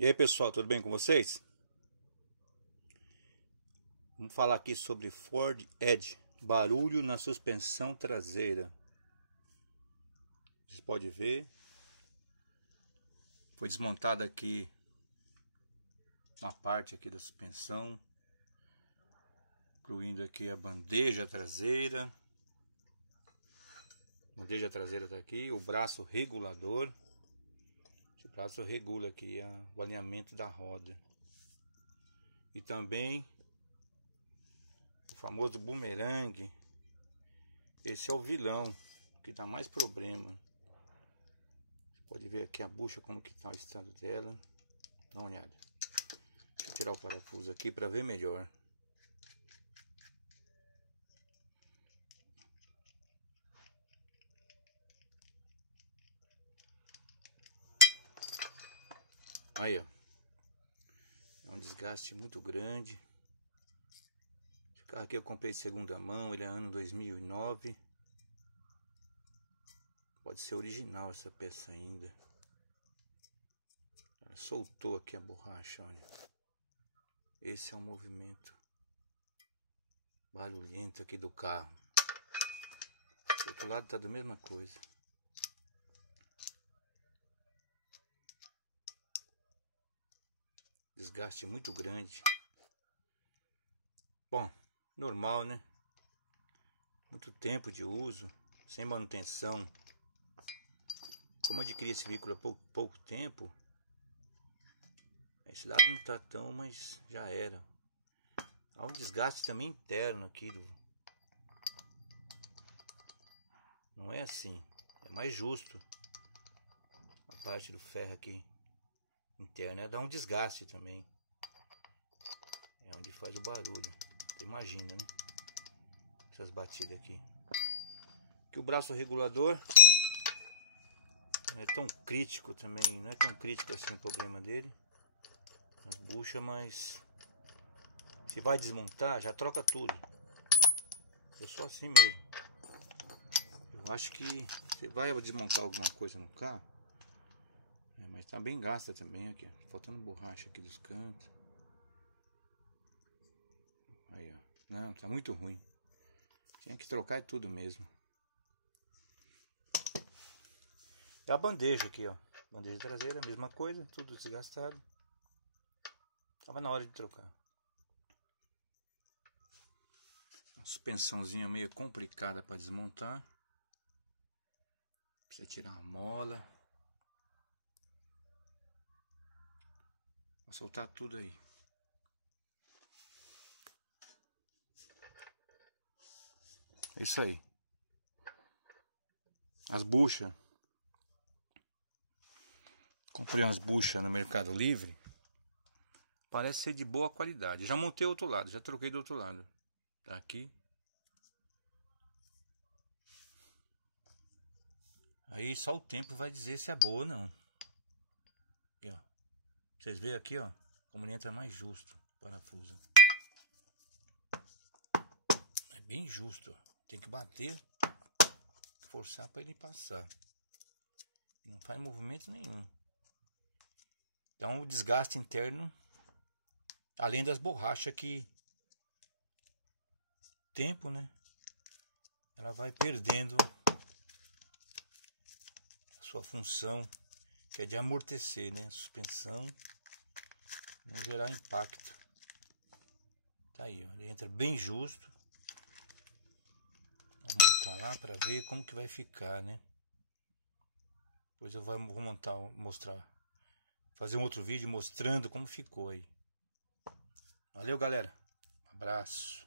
E aí pessoal, tudo bem com vocês? Vamos falar aqui sobre Ford Edge, barulho na suspensão traseira. Vocês podem ver, foi desmontada aqui na parte aqui da suspensão, incluindo aqui a bandeja traseira. A bandeja traseira está aqui, o braço regulador. Esse braço regula aqui o alinhamento da roda. E também o famoso bumerangue. Esse é o vilão que dá mais problema. Você pode ver aqui a bucha, como que está o estado dela. Dá uma olhada. Deixa eu tirar o parafuso aqui para ver melhor. Aí, ó. É um desgaste muito grande. Esse carro aqui eu comprei de segunda mão, ele é ano 2009. Pode ser original essa peça ainda. Soltou aqui a borracha, olha. Esse é um movimento barulhento aqui do carro. Do outro lado tá da mesma coisa. Desgaste muito grande. Bom, normal, né? Muito tempo de uso, sem manutenção. Como eu adquiri esse veículo há pouco tempo, esse lado não tá tão, mas já era. Há um desgaste também interno aqui não é assim, é mais justo. A parte do ferro aqui interna dá um desgaste também. É onde faz o barulho. Você imagina, né? Essas batidas aqui. Aqui o braço regulador não é tão crítico também, não é tão crítico assim o problema dele. A bucha, mas se vai desmontar, já troca tudo. É só assim mesmo. Eu acho que você vai desmontar alguma coisa no carro, mas tá bem gasta também aqui, faltando borracha aqui dos cantos. Aí, ó. Não, tá muito ruim. Tinha que trocar tudo mesmo. E a bandeja aqui, ó. Bandeja traseira, mesma coisa, tudo desgastado. Tava na hora de trocar. Suspensãozinha meio complicada para desmontar. Precisa tirar a mola. Vou soltar tudo aí. É isso aí. As buchas. Comprei umas buchas no Mercado Livre. Parece ser de boa qualidade. Já montei o outro lado, já troquei do outro lado. Tá aqui. Aí só o tempo vai dizer se é boa ou não. Aqui, ó. Vocês veem aqui, ó, como ele entra mais justo o parafuso. É bem justo. Tem que bater, forçar para ele passar. Não faz movimento nenhum. Então o desgaste interno, além das borrachas que tempo, né? Ela vai perdendo a sua função, que é de amortecer, né? A suspensão, não gerar impacto. Tá aí, ó. Ele entra bem justo. Vamos montar lá para ver como que vai ficar, né? Depois eu vou mostrar, fazer um outro vídeo mostrando como ficou aí. Valeu, galera. Um abraço.